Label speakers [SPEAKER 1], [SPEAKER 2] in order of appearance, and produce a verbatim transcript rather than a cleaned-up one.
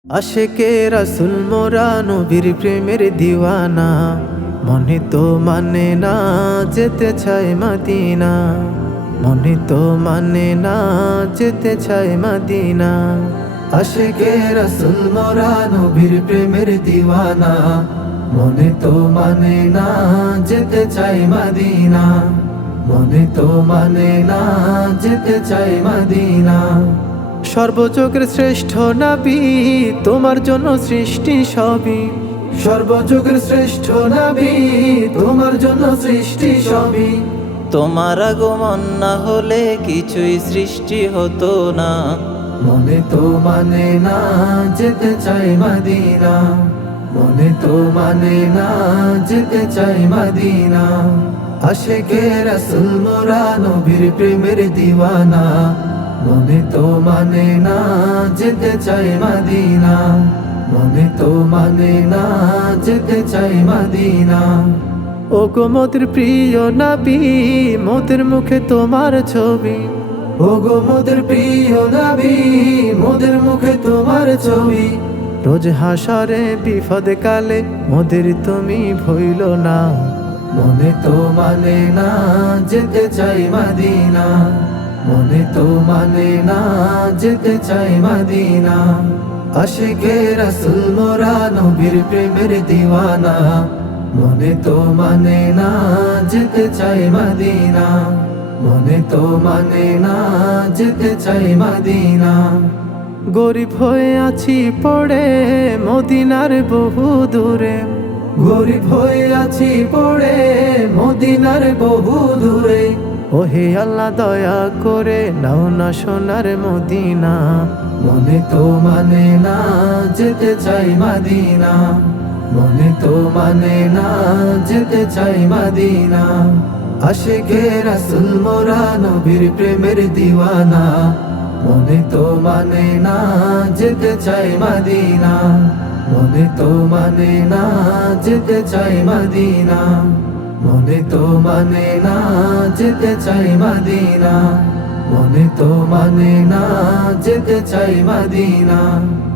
[SPEAKER 1] আশেকে রাসূল মোরা নবীর প্রেমের দিওয়ানা, মনে তো মানে না যেতে চায় মদিনা, মনে তো মানে না যেতে চায় মদিনা। আশেকে রাসূল মোরা নবীর প্রেমের দিওয়ানা, মনে তো মানে না যেতে চায় মদিনা, মনে তো মানে না যেতে চায় মদিনা। সর্বযুগের শ্রেষ্ঠ নবী, তোমার জন্য সৃষ্টি সবই। সর্বযুগের শ্রেষ্ঠ নবী, তোমার জন্য সৃষ্টি সবই।
[SPEAKER 2] তোমার আগমন না হলে কিছুই সৃষ্টি হতো না।
[SPEAKER 1] মনে তো মানে না যেতে চাই মদিনা, মনে তো মানে না যেতে চাই মদিনা। আশেকে রাসূল মোরা নবীর প্রেমের দিওয়ানা, মনে তো মানে না যেতে চাই মদিনা, মনে তো মানে না যেতে চাই মদিনা। ও গো মোদের প্রিয় নবী, মোদের মুখে তোমার ছবি। ও গো মোদের প্রিয় নবী, মোদের মুখে তোমার ছবি। রোজ হাসরে বিপদ কালে মোদের তুমি ভইল না, মনে তো মানে না যেতে চাই মদিনা, মনে তো মানে না যেতে চাই মদিনা। আশেকে রাসূল মোরা নবীর প্রেমের দিওয়ানা, মনে তো মানে না যেতে চাই মদিনা, মনে তো মানে না যেতে চাই মদিনা। গরিব হয়ে আছি পড়ে মদিনার বহু দূরে, গরিব হয়ে আছি পড়ে মদিনার বহু দূরে। ওহে আল্লাহ দয়া করে নাও না সোনার মদিনা, মনে তো মানে না যেতে চাই মদিনা, মনে তো মানে না যেতে চাই মদিনা। আশেকে রাসূল মোরা নবীর প্রেমের দিওয়ানা, মনে তো মানে না যেতে চাই মদিনা, মনে তো মানে না যেতে চাই মদিনা, মনে তো মানে না যেতে চাই মদিনা, মনে তো মানে না যেতে চাই মদিনা।